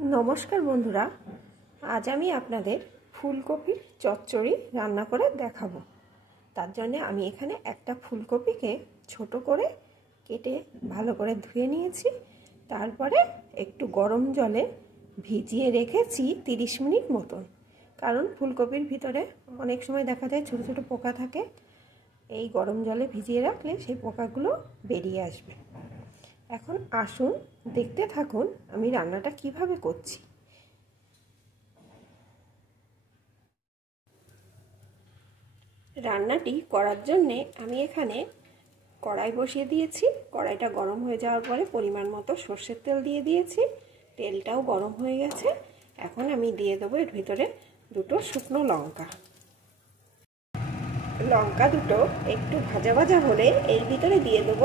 नमस्कार बंधुरा आज आमी आपनादेर फुलकपिर चच्चड़ी रान्ना करे देखाबो। तार जन्य आमी एखाने एकटा फुलकपिके छोटो करे केटे भालो करे धुए निয়েছি। तारपरे एकटू गरम जले भिजिए रेखेছি 30 मिनट मतन, कारण फुलकपिर भितरे अनेक समय देखा जाय छोटो छोटो पोका थाके। এই गरम जले भिजिए राखले सेई पोकागुलो बेरिये आसबे। এখন আসুন দেখতে থাকুন আমি রান্নাটা কিভাবে করছি। রান্নাটি করার জন্য আমি এখানে কড়াই বসিয়ে দিয়েছি। কড়াইটা গরম হয়ে যাওয়ার পরে পরিমাণ মতো সরষের তেল দিয়ে দিয়েছি। তেলটাও গরম হয়ে গেছে। এখন আমি দিয়ে দেব এর ভিতরে দুটো শুকনো লঙ্কা। লঙ্কা দুটো একটু ভাজা ভাজা হলে এর ভিতরে দিয়ে দেব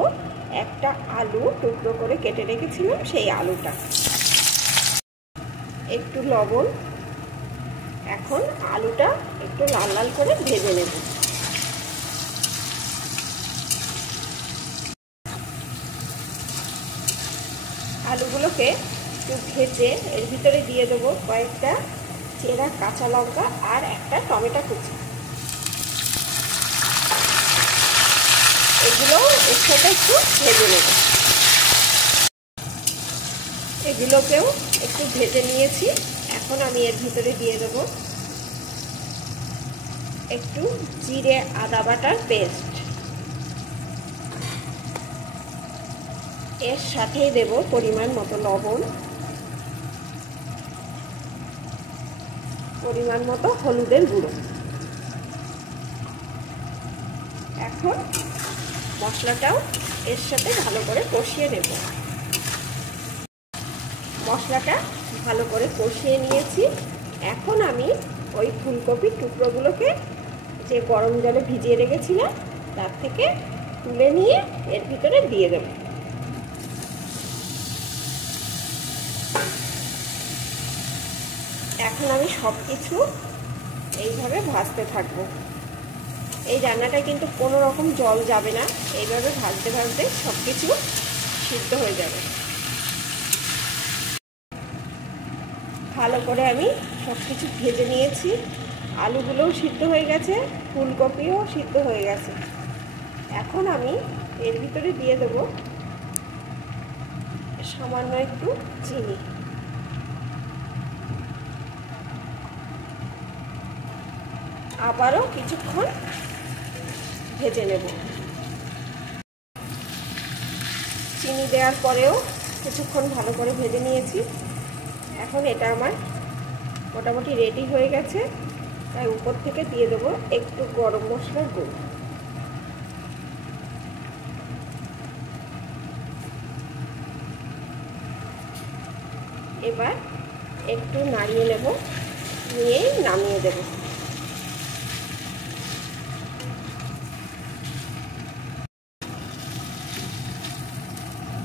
একটা আলু টুকরো করে কেটে রেখেছিলাম, সেই আলুটা, একটু লবণ। এখন আলুটা একটু লাল লাল করে ভেজে নেব। আলুগুলোকে একটু ভেজে এর ভিতরে দিয়ে দেব কয়েকটা চেরা কাঁচা লঙ্কা আর একটা টমেটো কুচি। এগুলো এর সাথে একটু ভেজে নেব। এগুলোকেও একটু ভেজে নিয়েছি। এখন আমি এর ভিতরে দিয়ে দেব একটু জিরে আদা বাটার পেস্ট। এর সাথেই দেব পরিমাণ মতো লবণ, পরিমাণ মতো হলুদের গুঁড়ো। এখন মশলাটাও এর সাথে ভালো করে কষিয়ে নেব। মশলাটা ভালো করে কষিয়ে নিয়েছি। এখন আমি ওই ফুলকপির টুকরোগুলোকে যে গরম জলে ভিজিয়ে রেখেছিলাম তার থেকে তুলে নিয়ে এর ভিতরে দিয়ে দেব। এখন আমি সব কিছু এইভাবে ভাজতে থাকবো। এই রান্নাটা কিন্তু কোনো রকম জল যাবে না। এইভাবে ভাজতে ভাজতে সব কিছু সিদ্ধ হয়ে যাবে। ভালো করে আমি সব কিছু ভেজে নিয়েছি। আলুগুলোও সিদ্ধ হয়ে গেছে, ফুলকপিও সিদ্ধ হয়ে গেছে। এখন আমি এর ভিতরে দিয়ে দেব সামান্য একটু চিনি। আবারও কিছুক্ষণ ভেজে নেব। চিনি দেওয়ার পরেও কিছুক্ষণ ভালো করে ভেজে নিয়েছি। এখন এটা আমার মোটামুটি রেডি হয়ে গেছে। তাই উপর থেকে দিয়ে দেবো একটু গরম মশলার গুঁড়ো। এবার একটু নাড়িয়ে নেব, নিয়েই নামিয়ে দেব।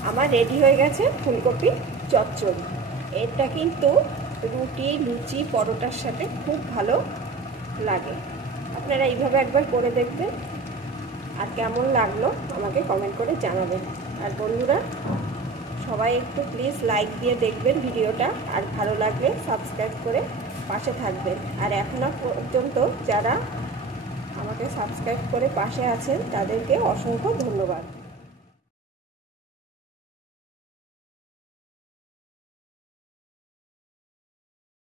আমার রেডি হয়ে গেছে ফুলকপি চচ্চড়ি। এটা কিন্তু রুটি, লুচি, পরোটার সাথে খুব ভালো লাগে। আপনারা এইভাবে একবার করে দেখবেন, আর কেমন লাগলো আমাকে কমেন্ট করে জানাবেন। আর বন্ধুরা সবাই একটু প্লিজ লাইক দিয়ে দেখবেন ভিডিওটা, আর ভালো লাগলে সাবস্ক্রাইব করে পাশে থাকবেন। আর এখনো পর্যন্ত যারা আমাকে সাবস্ক্রাইব করে পাশে আছেন তাদেরকে অসংখ্য ধন্যবাদ।